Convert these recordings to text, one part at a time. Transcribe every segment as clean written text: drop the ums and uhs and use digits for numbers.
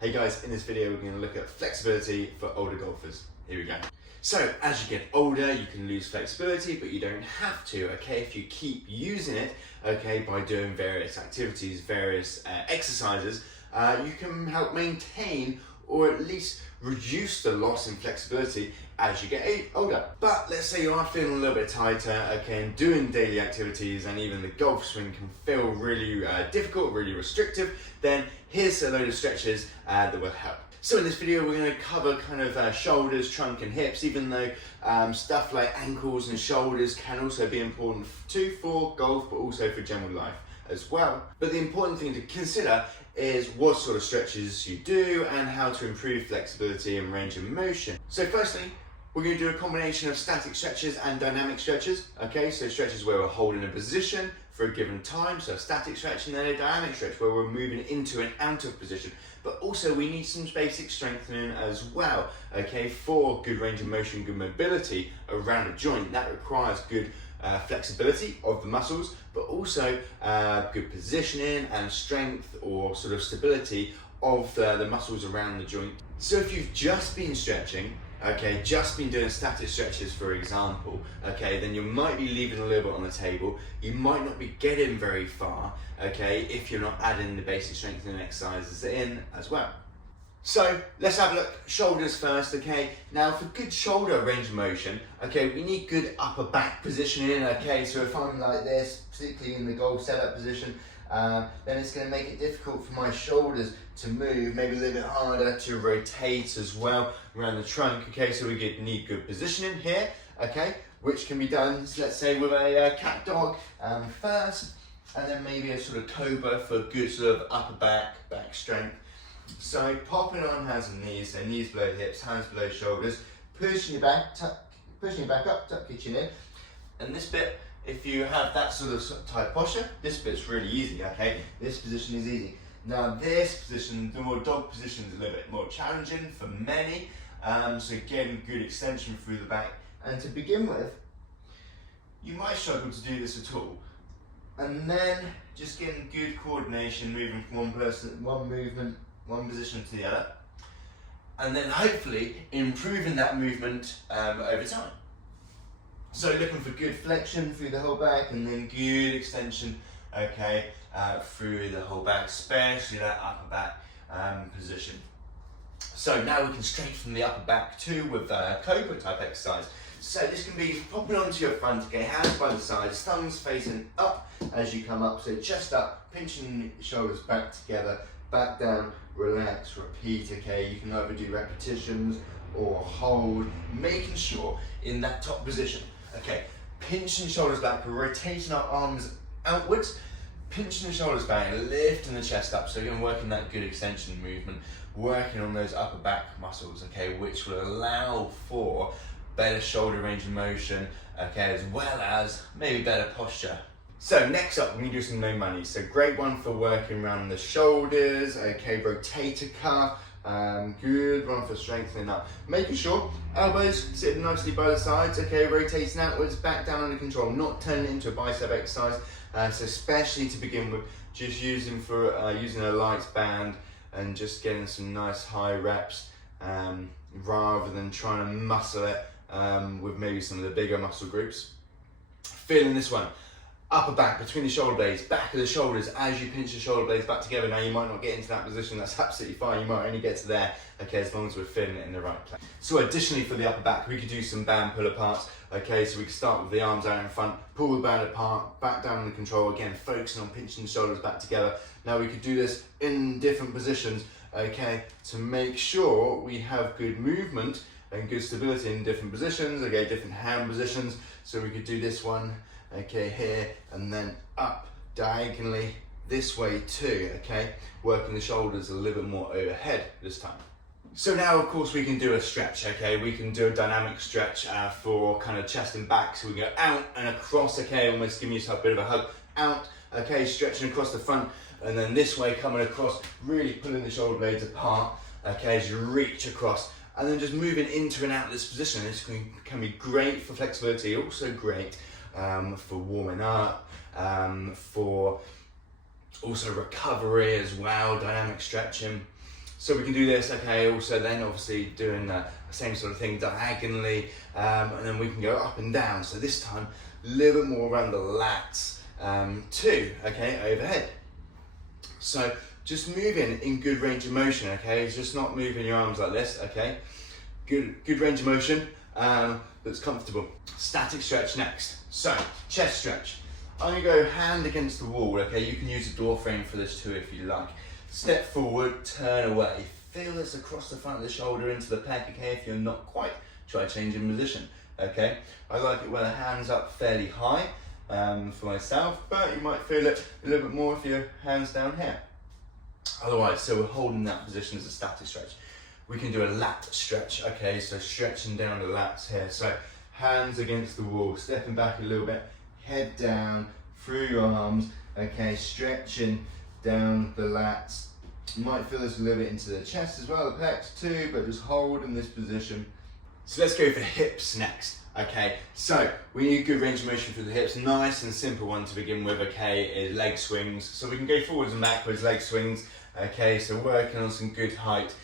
Hey guys, in this video we're going to look at flexibility for older golfers. Here we go. So as you get older you can lose flexibility, but you don't have to, okay, if you keep using it, okay, by doing various activities, various exercises, you can help maintain or at least reduce the loss in flexibility as you get older. But let's say you are feeling a little bit tighter, okay, and doing daily activities and even the golf swing can feel really difficult, really restrictive, then here's a load of stretches that will help. So in this video we're going to cover kind of shoulders, trunk and hips, even though stuff like ankles and shoulders can also be important too for golf, but also for general life as well. But the important thing to consider is what sort of stretches you do and how to improve flexibility and range of motion. So firstly, we're going to do a combination of static stretches and dynamic stretches. Okay, so stretches where we're holding a position for a given time, so a static stretch, and then a dynamic stretch where we're moving into and out of position. But also we need some basic strengthening as well, okay, for good range of motion, good mobility around a joint. That requires good flexibility of the muscles, but also good positioning and strength or sort of stability of the muscles around the joint. So if you've just been stretching, okay, just been doing static stretches for example, okay, then you might be leaving a little bit on the table. You might not be getting very far, okay, if you're not adding the basic strengthening exercises in as well. So let's have a look. Shoulders first, okay. Now for good shoulder range of motion, okay, we need good upper back positioning, okay. So if I'm like this, particularly in the golf setup position, then it's going to make it difficult for my shoulders to move, maybe a little bit harder to rotate as well around the trunk, okay. So we need good positioning here, okay, which can be done, so let's say with a cat dog first, and then maybe a sort of cobra for good sort of upper back strength. So popping on hands and knees, so knees below hips, hands below shoulders, pushing your back up, tuck your chin in. And this bit, if you have that sort of type posture, this bit's really easy, okay? This position is easy. Now this position, the more dog position, is a little bit more challenging for many. So getting good extension through the back. And to begin with, you might struggle to do this at all. And then just getting good coordination, moving from one position to the other, and then hopefully improving that movement over time. So looking for good flexion through the whole back and then good extension, okay, through the whole back, especially that upper back position. So now we can strengthen the upper back too with cobra type exercise. So this can be popping onto your front, okay, hands by the sides, thumbs facing up as you come up, so chest up, pinching the shoulders back together, back down, relax, repeat, okay. You can either do repetitions or hold, making sure in that top position, okay, pinching the shoulders back, rotating our arms outwards, pinching the shoulders back, lifting the chest up, so you're working that good extension movement, working on those upper back muscles, okay, which will allow for better shoulder range of motion, okay, as well as maybe better posture. So next up, we're going to do some no money. So great one for working around the shoulders, okay, rotator cuff, good one for strengthening up. Making sure elbows sitting nicely by the sides, okay, rotating outwards, back down under control, not turning it into a bicep exercise. So especially to begin with, just using a light band and just getting some nice high reps rather than trying to muscle it with maybe some of the bigger muscle groups. Feeling this one. Upper back, between the shoulder blades, back of the shoulders as you pinch the shoulder blades back together. Now you might not get into that position, that's absolutely fine. You might only get to there, okay, as long as we're feeling it in the right place. So additionally for the upper back, we could do some band pull aparts. Okay, so we can start with the arms out in front, pull the band apart, back down under control, again, focusing on pinching the shoulders back together. Now we could do this in different positions, okay, to make sure we have good movement and good stability in different positions, okay, different hand positions. So we could do this one, okay, here, and then up diagonally this way too, okay, working the shoulders a little bit more overhead this time. So now of course we can do a stretch, okay, we can do a dynamic stretch for kind of chest and back. So we go out and across, okay, almost giving yourself a bit of a hug, out, okay, stretching across the front, and then this way coming across, really pulling the shoulder blades apart, okay, as you reach across, and then just moving into and out of this position. This can be great for flexibility, also great for warming up, for also recovery as well, dynamic stretching. So we can do this, okay, also then obviously doing the same sort of thing diagonally, and then we can go up and down. So this time, a little bit more around the lats too, okay, overhead. So just moving in good range of motion, okay, it's just not moving your arms like this, okay. Good range of motion that's comfortable. Static stretch next. So, chest stretch. I'm gonna go hand against the wall, okay, you can use a door frame for this too if you like. Step forward, turn away. Feel this across the front of the shoulder into the pec, okay? If you're not quite, try changing position, okay? I like it when the hand's up fairly high for myself, but you might feel it a little bit more if your hand's down here. Otherwise, so we're holding that position as a static stretch. We can do a lat stretch, okay? So stretching down the lats here. So hands against the wall, stepping back a little bit, head down, through your arms, okay? Stretching down the lats. You might feel this a little bit into the chest as well, the pecs too, but just hold in this position. So let's go for hips next, okay? So we need good range of motion for the hips. Nice and simple one to begin with, okay, is leg swings. So we can go forwards and backwards, leg swings, okay? So working on some good height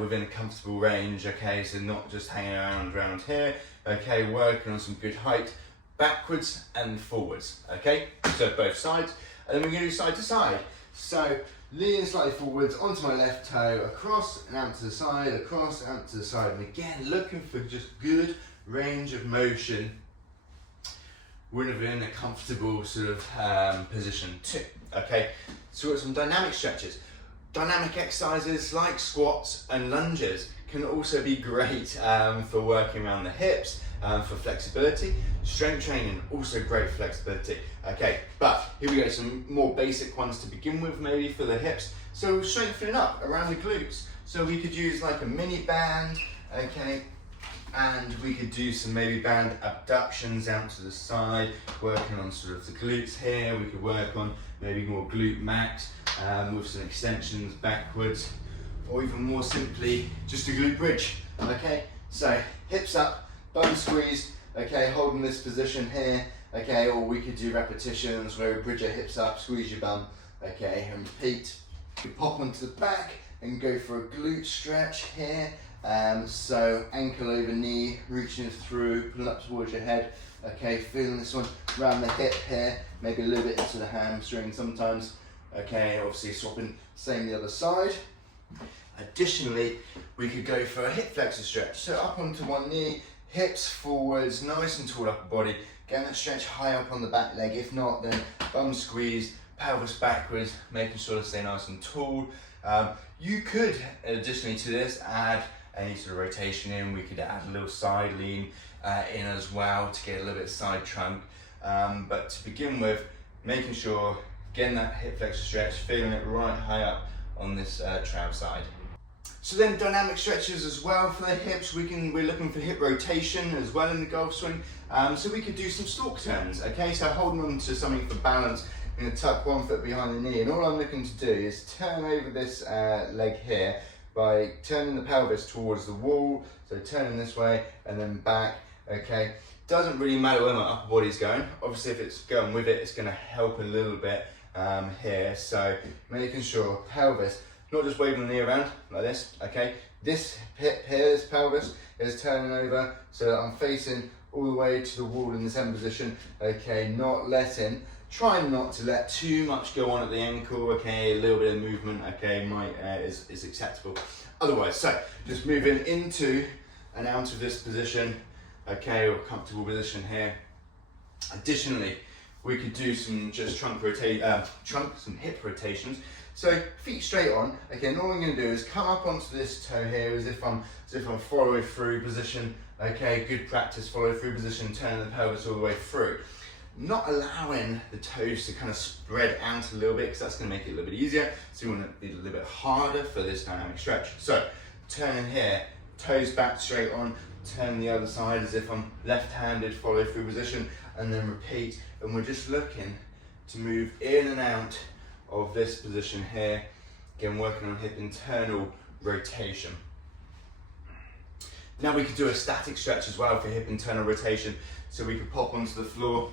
within a comfortable range, okay? So not just hanging around here, okay? Working on some good height, backwards and forwards, okay? So both sides, and then we're gonna do side to side. So leaning slightly forwards onto my left toe, across and out to the side, across and out to the side. And again, looking for just good range of motion within a comfortable sort of position too, okay? So we've got some dynamic stretches. Dynamic exercises like squats and lunges can also be great for working around the hips, for flexibility. Strength training, also great for flexibility. Okay, but here we go, some more basic ones to begin with, maybe for the hips. So strengthening up around the glutes. So we could use like a mini band, okay, and we could do some maybe band abductions out to the side, working on sort of the glutes here. We could work on maybe more glute max with some extensions backwards, or even more simply, just a glute bridge, okay? So hips up, bum squeezed, okay, holding this position here, okay, or we could do repetitions where we bridge our hips up, squeeze your bum, okay, and repeat. We pop onto the back and go for a glute stretch here. So ankle over knee, reaching through, pulling up towards your head, okay, feeling this one around the hip here, maybe a little bit into the hamstring sometimes, okay, obviously swapping, same the other side. Additionally, we could go for a hip flexor stretch, so up onto one knee, hips forwards, nice and tall upper body, getting that stretch high up on the back leg. If not, then bum squeezed, pelvis backwards, making sure to stay nice and tall. You could, additionally to this, add any sort of rotation in. We could add a little side lean in as well to get a little bit of side trunk. But to begin with, making sure, getting that hip flexor stretch, feeling it right high up on this trap side. So then dynamic stretches as well for the hips. We're looking for hip rotation as well in the golf swing. So we could do some stalk turns, okay? So holding on to something for balance, I'm gonna tuck 1 foot behind the knee, and all I'm looking to do is turn over this leg here by turning the pelvis towards the wall. So turning this way and then back, okay? Doesn't really matter where my upper body's going. Obviously if it's going with it, it's gonna help a little bit here. So making sure pelvis, not just waving the knee around like this, okay? This hip here, this pelvis, is turning over so that I'm facing all the way to the wall in the same position, okay? Trying not to let too much go on at the ankle, okay? A little bit of movement, okay, is acceptable. Otherwise, so just moving into and out of this position, okay, or comfortable position here. Additionally, we could do some just some hip rotations. So feet straight on, okay, and all I'm gonna do is come up onto this toe here as if I'm following through position, okay, good practice, follow through position, turning the pelvis all the way through. Not allowing the toes to kind of spread out a little bit because that's gonna make it a little bit easier. So you want it a little bit harder for this dynamic stretch. So turning here, toes back straight on, turn the other side as if I'm left-handed, follow through position, and then repeat. And we're just looking to move in and out of this position here. Again, working on hip internal rotation. Now we could do a static stretch as well for hip internal rotation. So we could pop onto the floor,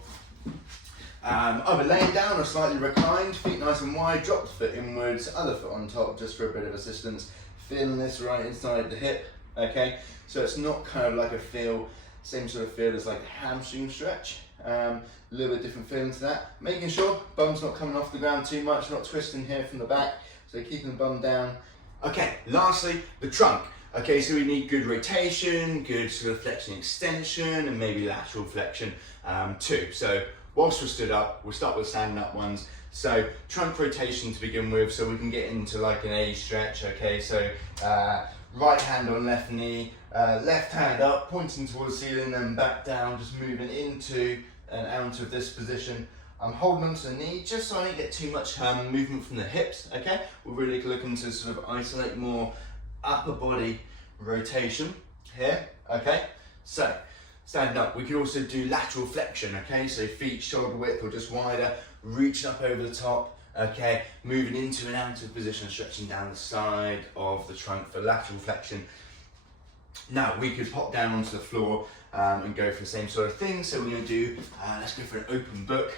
either laying down or slightly reclined, feet nice and wide, drop the foot inwards, other foot on top just for a bit of assistance. feeling this right inside the hip, okay? So it's not kind of like a feel, same sort of feel as like a hamstring stretch. A little bit different feeling to that. Making sure bum's not coming off the ground too much, not twisting here from the back, so keeping the bum down. Okay, lastly, the trunk. Okay, so we need good rotation, good sort of flexion extension, and maybe lateral flexion too. So whilst we're stood up, we'll start with standing up ones. So trunk rotation to begin with, so we can get into like an A stretch, okay? So right hand on left knee, left hand up, pointing towards the ceiling, then back down, just moving into and out of this position. I'm holding onto the knee just so I don't get too much movement from the hips, okay? We're really looking to sort of isolate more upper body rotation here, okay? So, standing up, we can also do lateral flexion, okay? So feet shoulder width or just wider, reaching up over the top, okay? Moving into an out of position, stretching down the side of the trunk for lateral flexion. Now, we could pop down onto the floor and go for the same sort of thing. So we're gonna do, let's go for an open book.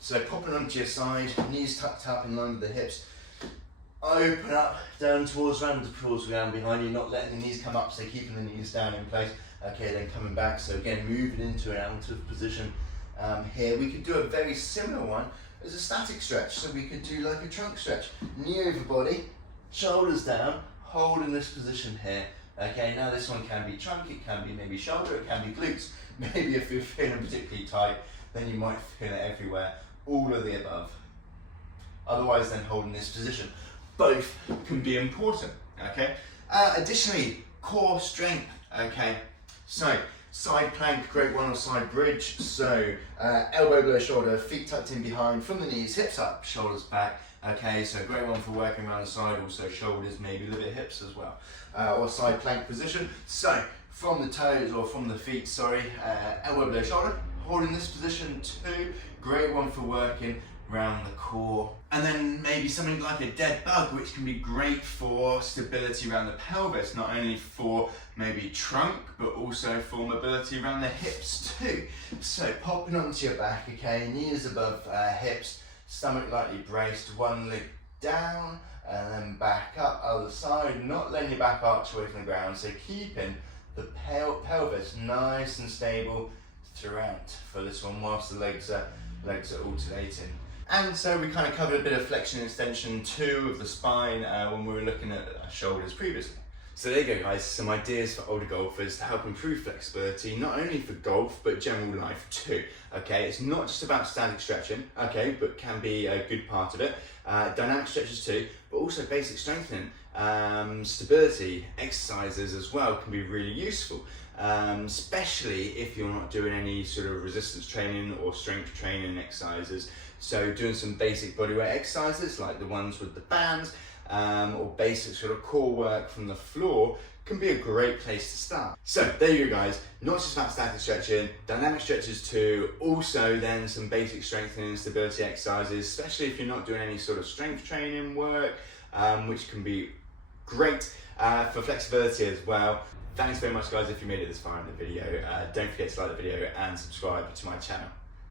So popping onto your side, knees tucked up in line with the hips, open up, down towards the ground behind you, not letting the knees come up, so keeping the knees down in place. Okay, then coming back, so again, moving into an out of position. Here, we could do a very similar one as a static stretch. So we could do like a trunk stretch, knee over body, shoulders down, holding this position here. Okay, now this one can be trunk, it can be maybe shoulder, it can be glutes. Maybe if you're feeling particularly tight, then you might feel it everywhere, all of the above. Otherwise, then holding this position. Both can be important, okay? Additionally, core strength, okay? So, side plank, great one, or side bridge. So, elbow below shoulder, feet tucked in behind, from the knees, hips up, shoulders back. Okay, so great one for working around the side, also shoulders, maybe a little bit hips as well. Or side plank position. So, from the toes, or from the feet, sorry, elbow below shoulder, holding this position too. Great one for working around the core. And then maybe something like a dead bug, which can be great for stability around the pelvis, not only for maybe trunk, but also for mobility around the hips too. So popping onto your back, okay, knees above hips, stomach lightly braced, one leg down, and then back up, other side, not letting your back arch away from the ground, so keeping the pelvis nice and stable throughout for this one, whilst the legs are alternating. And so we kind of covered a bit of flexion and extension too of the spine when we were looking at our shoulders previously. So there you go guys, some ideas for older golfers to help improve flexibility, not only for golf, but general life too. Okay, it's not just about static stretching, okay, but can be a good part of it. Dynamic stretches too, but also basic strengthening, stability exercises as well can be really useful. Especially if you're not doing any sort of resistance training or strength training exercises. So doing some basic bodyweight exercises like the ones with the bands or basic sort of core work from the floor can be a great place to start. So there you go guys, not just about static stretching, dynamic stretches too, also then some basic strengthening and stability exercises, especially if you're not doing any sort of strength training work, which can be great for flexibility as well. Thanks very much guys if you made it this far in the video. Don't forget to like the video and subscribe to my channel.